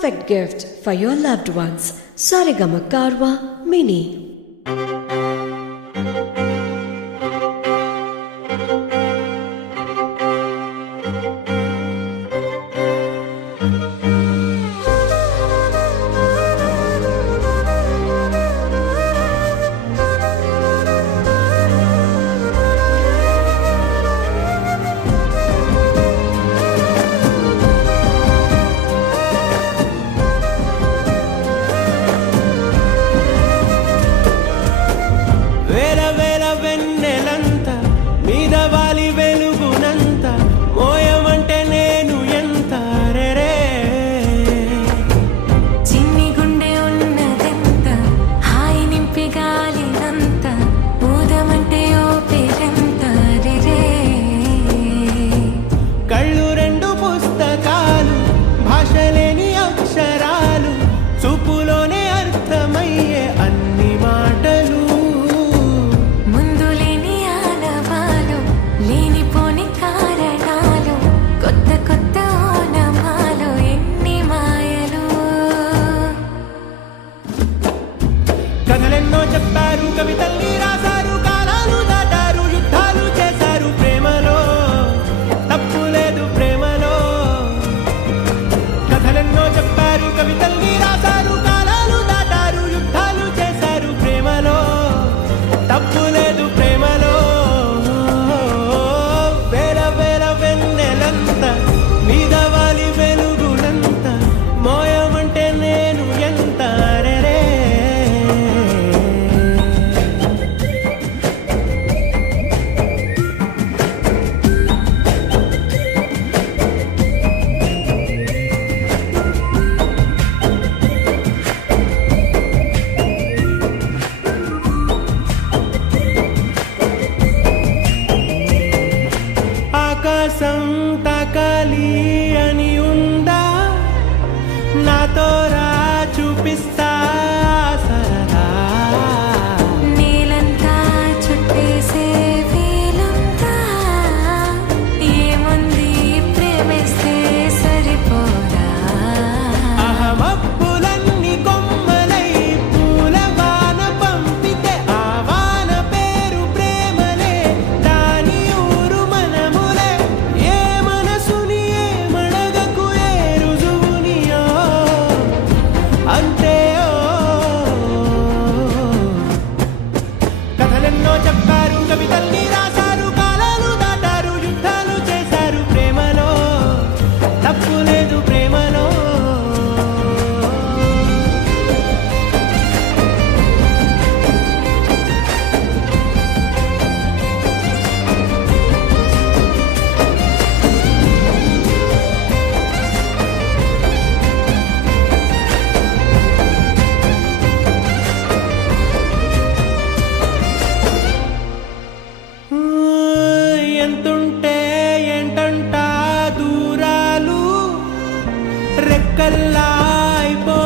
perfect gift for your loved ones. Saregama Karwa Mini. కథలెన్నో చెప్పారు, కవితల్ని రాశారు, కాలాలు దాటారు, యుద్ధాలు చేశారు ప్రేమలో, తప్పు లేదు ప్రేమలో. కథలెన్నో చెప్పారు, కవితల్ని రాశారు, కాలాలు దాటారు, యుద్ధాలు చేశారు ప్రేమలో, తప్పు లేదు ప్రేమలో. వేల వేల వెన్నెలంత మీద వాలి వెలుగునంత మోయమంటే నేను ఎంత రే. ఆకాశం తాకాలి అని ఉందా, నాతో రా చూపిస్తా సరదా. నీలంతా చుట్టేసే వీలుందా, ఏముంది ప్రేమిస్తే సరిపోదా. అహమప్పులన్నీ కొమ్మలై పూల వాన పంపితే ఆ వాన పేరు ప్రేమలే, దాని ఊరు మనములే. ఏ మనసుని ఏ మడగకు ఏ రుజువునియో అంతే. కథలెన్నో చెప్పారు, కవితల్ని రాశారు, కాలాలు దాటారు, యుద్ధాలు చేశారు ప్రేమలో, తప్పు లేదు ప్రేమలో. ఎంతుంటే ఏంటంట దూరాలు, రెక్కల్లా అయిపో